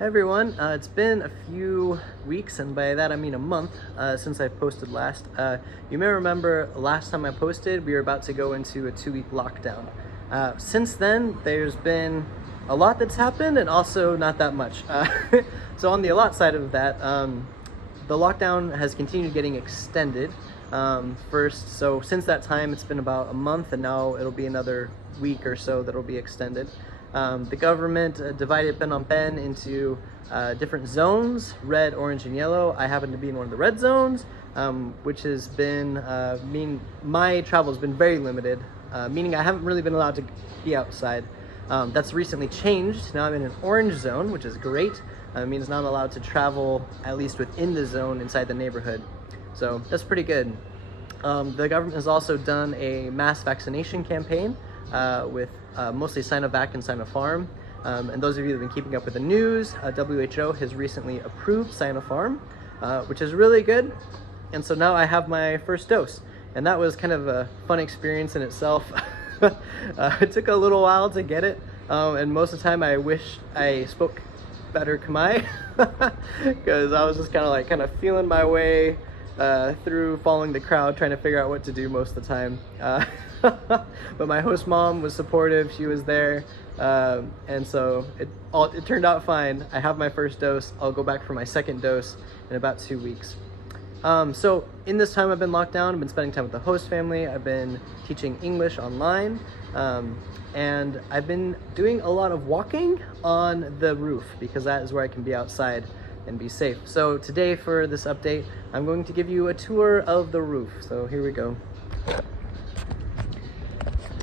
Hey everyone, it's been a few weeks, and by that I mean a month, since I posted last. You may remember last time I posted, we were about to go into a 2-week lockdown. Since then, there's been a lot that's happened and also not that much. So on the a lot side of that, the lockdown has continued getting extended. So since that time, it's been about a month, and now it'll be another week or so that'll be extended. The government divided Phnom Penh into different zones, red, orange, and yellow. I happen to be in one of the red zones, which has been, my travel has been very limited, meaning I haven't really been allowed to be outside. That's recently changed. Now I'm in an orange zone, which is great. It means now I'm allowed to travel at least within the zone inside the neighborhood. So that's pretty good. The government has also done a mass vaccination campaign with mostly Sinovac and Sinopharm. And those of you that have been keeping up with the news, WHO has recently approved Sinopharm, which is really good. And so now I have my first dose. And that was kind of a fun experience in itself. It took a little while to get it. And most of the time I wish I spoke better Khmer, because I was just kind of feeling my way through following the crowd, trying to figure out what to do most of the time. But my host mom was supportive. She was there, and so it turned out fine. I have my first dose. I'll go back for my second dose in about 2 weeks. So in this time I've been locked down, I've been spending time with the host family. I've been teaching English online, and I've been doing a lot of walking on the roof, because that is where I can be outside and be safe. So today, for this update, I'm going to give you a tour of the roof. So here we go.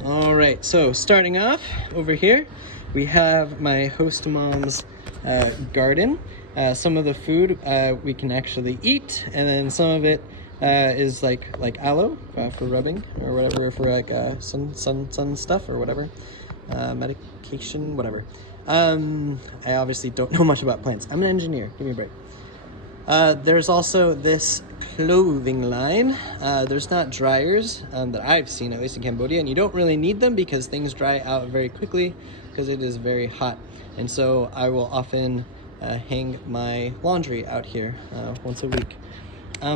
All right, so starting off over here, we have my host mom's garden. Some of the food we can actually eat, and then some of it is like aloe for rubbing or whatever, for like sun stuff or whatever, medication, whatever. I obviously don't know much about plants. I'm an engineer, give me a break. There's also this clothing line. There's not dryers that I've seen, at least in Cambodia, and you don't really need them because things dry out very quickly because it is very hot. And so I will often hang my laundry out here once a week.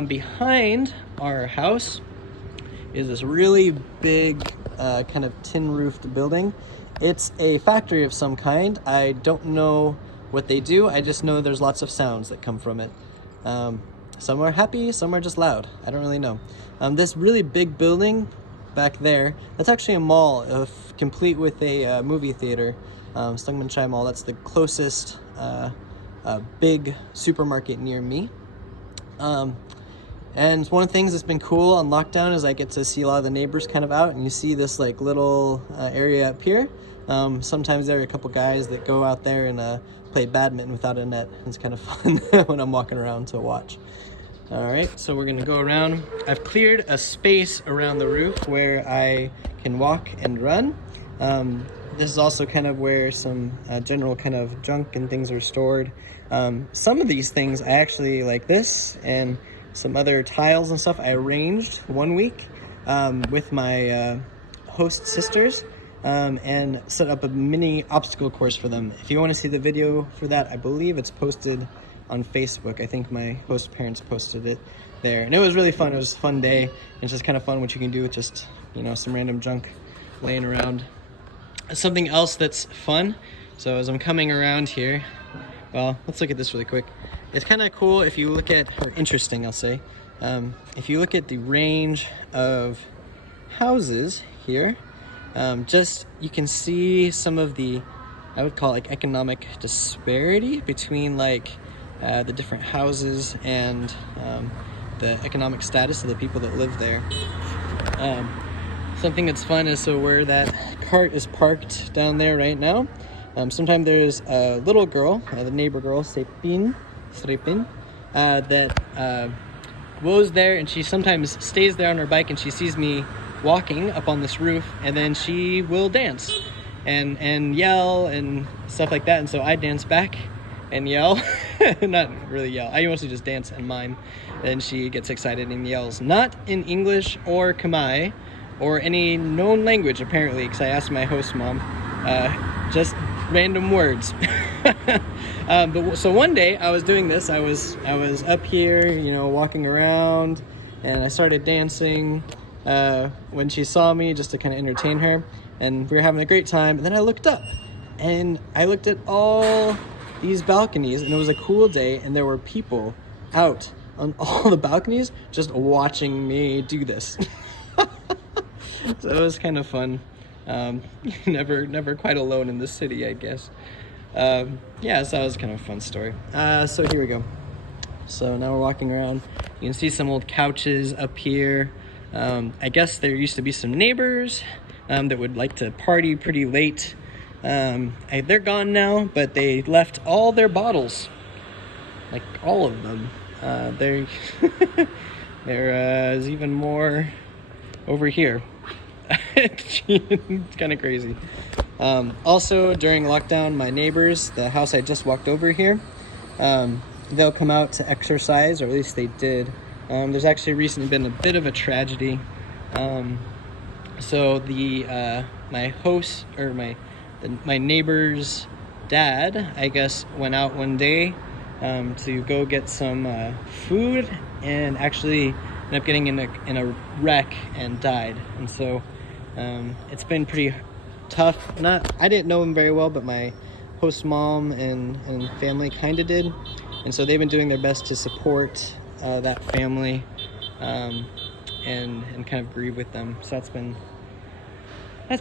Behind our house is this really big kind of tin-roofed building. It's a factory of some kind. I don't know what they do. I just know there's lots of sounds that come from it. Some are happy, some are just loud. I don't really know. This really big building back there, that's actually a mall, complete with a movie theater. Stungman Chai Mall, that's the closest big supermarket near me. And one of the things that's been cool on lockdown is I get to see a lot of the neighbors kind of out, and you see this like little area up here. Sometimes there are a couple guys that go out there and play badminton without a net. It's kind of fun when I'm walking around to watch. All right, so we're gonna go around. I've cleared a space around the roof where I can walk and run. This is also kind of where some general kind of junk and things are stored. Some of these things I actually, like this and some other tiles and stuff, I arranged one week with my host sisters and set up a mini obstacle course for them. If you want to see the video for that, I believe it's posted on Facebook. I think my host parents posted it there, and it was really fun. It was a fun day. It's just kind of fun what you can do with just, you know, some random junk laying around. Something else that's fun, so as I'm coming around here, well, let's look at this really quick. It's kind of cool if you look at, or interesting I'll say, if you look at the range of houses here, you can see some of the, I would call it like economic disparity between like the different houses and the economic status of the people that live there. Something that's fun is, so where that cart is parked down there right now, sometimes there's a little girl, the neighbor girl, Srepin, that goes there, and she sometimes stays there on her bike, and she sees me walking up on this roof, and then she will dance and yell and stuff like that. And so I dance back and yell. Not really yell, I mostly just dance and mime. And she gets excited and yells, not in English or Khmer or any known language apparently, because I asked my host mom, just random words. So one day I was doing this. I was up here, you know, walking around, and I started dancing when she saw me, just to kind of entertain her, and we were having a great time. And then I looked up, and I looked at all these balconies, and it was a cool day, and there were people out on all the balconies just watching me do this. So it was kind of fun. Never quite alone in this city, I guess. Yeah, so that was kind of a fun story. So here we go. So now we're walking around. You can see some old couches up here. I guess there used to be some neighbors that would like to party pretty late. They're gone now, but they left all their bottles, like all of them. There's even more over here. It's kind of crazy. Also, during lockdown, my neighbors, the house I just walked over here, they'll come out to exercise, or at least they did. There's actually recently been a bit of a tragedy. So my host, or my neighbor's dad, I guess, went out one day to go get some food, and actually ended up getting in a wreck and died. And so it's been pretty tough. I didn't know him very well, but my host mom and family kind of did, and so they've been doing their best to support that family and kind of grieve with them. So that's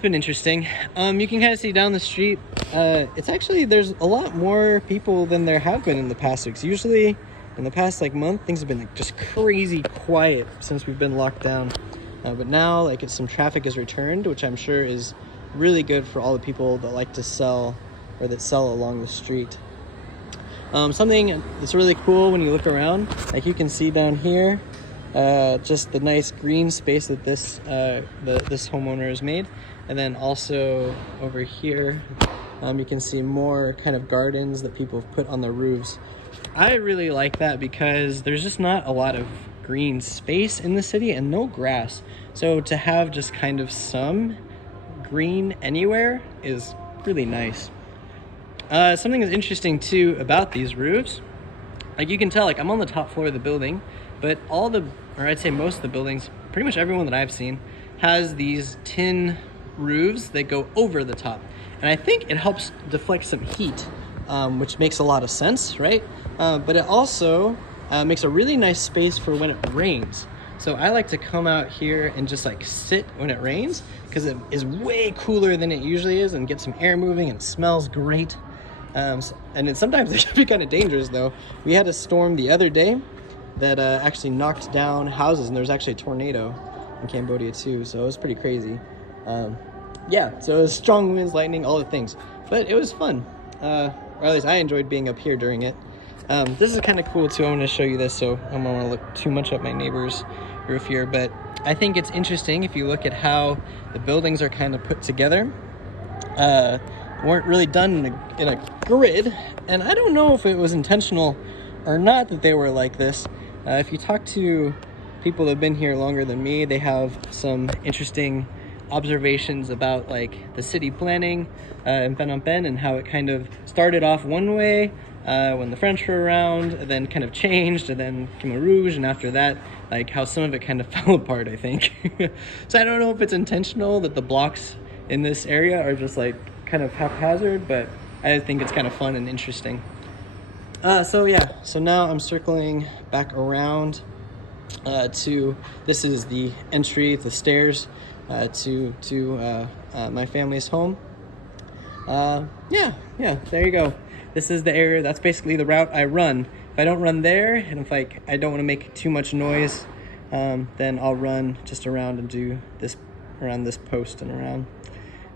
been interesting. You can kind of see down the street, it's actually, there's a lot more people than there have been in the past weeks. Usually in the past month, things have been just crazy quiet since we've been locked down. But now some traffic has returned, which I'm sure is really good for all the people that like to sell, or that sell along the street. Something that's really cool when you look around, you can see down here, just the nice green space that this homeowner has made. And then also over here, you can see more kind of gardens that people have put on the roofs. I really like that because there's just not a lot of green space in the city and no grass. So to have just kind of some green anywhere is really nice. Something that's interesting too about these roofs, you can tell, I'm on the top floor of the building, but I'd say most of the buildings, pretty much everyone that I've seen, has these tin roofs that go over the top. And I think it helps deflect some heat, which makes a lot of sense, right? But it also makes a really nice space for when it rains. So I like to come out here and just sit when it rains, because it is way cooler than it usually is, and get some air moving, and it smells great. And sometimes it can be kind of dangerous though. We had a storm the other day that actually knocked down houses, and there was actually a tornado in Cambodia too, so it was pretty crazy. Yeah, so it was strong winds, lightning, all the things, but it was fun. Or at least I enjoyed being up here during it. This is kind of cool too. I'm going to show you this, so I don't want to look too much at my neighbor's roof here, but I think it's interesting if you look at how the buildings are kind of put together. Weren't really done in a grid, and I don't know if it was intentional or not that they were like this. If you talk to people that have been here longer than me, they have some interesting observations about the city planning in Phnom Penh, and how it kind of started off one way when the French were around, and then kind of changed, and then Khmer Rouge, and after that, how some of it kind of fell apart, I think. So I don't know if it's intentional that the blocks in this area are just kind of haphazard, but I think it's kind of fun and interesting. So now I'm circling back around this is the entry, the stairs to my family's home. Yeah, there you go. This is the area, that's basically the route I run. If I don't run there, and if I don't want to make too much noise, then I'll run just around and do this, around this post and around.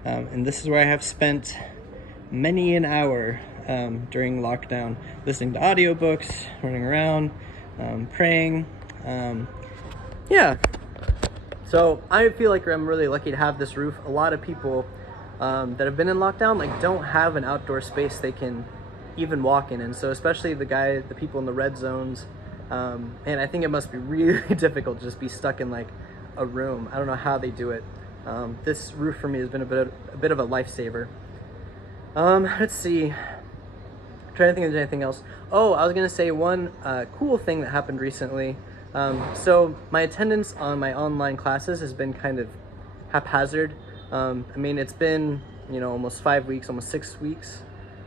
And this is where I have spent many an hour during lockdown, listening to audiobooks, running around, praying. Yeah. So I feel I'm really lucky to have this roof. A lot of people that have been in lockdown don't have an outdoor space they can even walk in. And so especially the people in the red zones, and I think it must be really difficult to just be stuck in a room. I don't know how they do it. This roof for me has been a bit of a lifesaver. Let's see. Trying to think if there's anything else. Oh, I was gonna say one cool thing that happened recently. So my attendance on my online classes has been kind of haphazard. I mean, it's been, you know, almost 5 weeks, almost 6 weeks,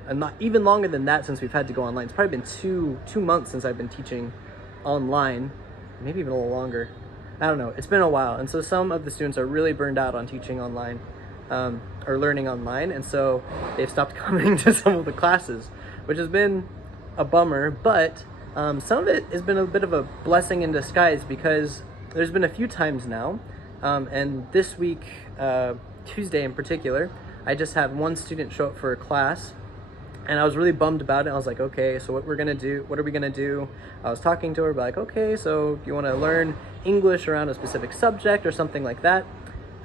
and not even longer than that since we've had to go online. It's probably been two months since I've been teaching online, maybe even a little longer. I don't know. It's been a while, and so some of the students are really burned out on teaching online, or learning online, and so they've stopped coming to some of the classes, which has been a bummer. But some of it has been a bit of a blessing in disguise, because there's been a few times now, and this week, Tuesday in particular, I just had one student show up for a class, and I was really bummed about it. I was like, okay, so what are we gonna do? I was talking to her, like, okay, so do you wanna learn English around a specific subject or something like that?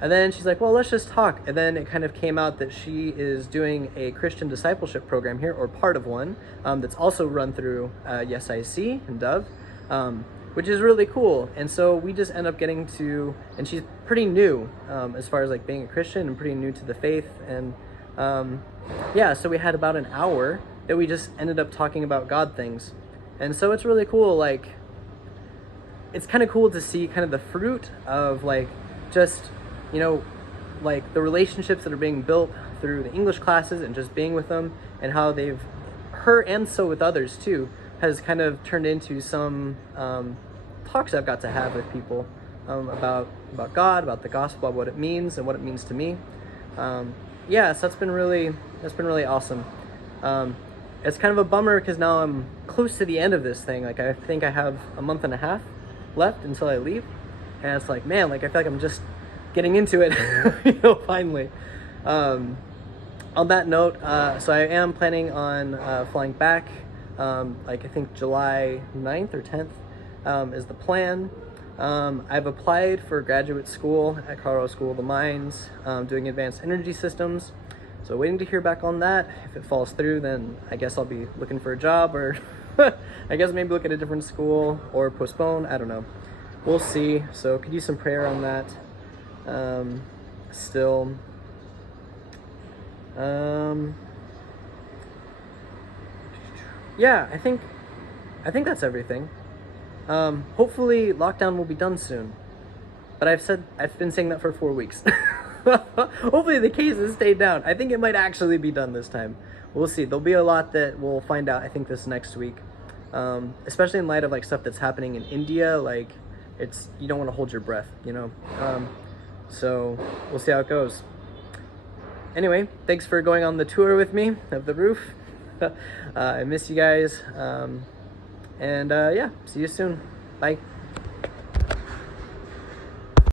And then she's like, well, let's just talk. And then it kind of came out that she is doing a Christian discipleship program here, or part of one, that's also run through Yes I See and Dove, which is really cool. And so we just end up getting to, and she's pretty new as far as like being a Christian, and pretty new to the faith. And yeah, so we had about an hour that we just ended up talking about God things. And so it's really cool. Like, it's kind of cool to see kind of the fruit of like just, you know, like the relationships that are being built through the English classes and just being with them, and how they've, her and so with others too, has kind of turned into some talks I've got to have with people about God, about the gospel, about what it means and what it means to me. Yeah, so that's been really awesome. It's kind of a bummer because now I'm close to the end of this thing. Like, I think I have a month and a half left until I leave, and it's like, man, like I feel like I'm just getting into it, you know, finally. On that note, so I am planning on flying back, like I think July 9th or 10th is the plan. I've applied for graduate school at Colorado School of the Mines, doing advanced energy systems. So waiting to hear back on that. If it falls through, then I guess I'll be looking for a job, or I guess maybe look at a different school or postpone. I don't know. We'll see. So could use some prayer on that. Still. Yeah, I think that's everything. Hopefully lockdown will be done soon, but I've been saying that for 4 weeks. Hopefully the cases stay down. I think it might actually be done this time. We'll see. There'll be a lot that we'll find out, I think, this next week, especially in light of like stuff that's happening in India. Like, it's, you don't want to hold your breath, you know. So we'll see how it goes. Anyway, thanks for going on the tour with me of the roof. I miss you guys. And yeah, see you soon. Bye.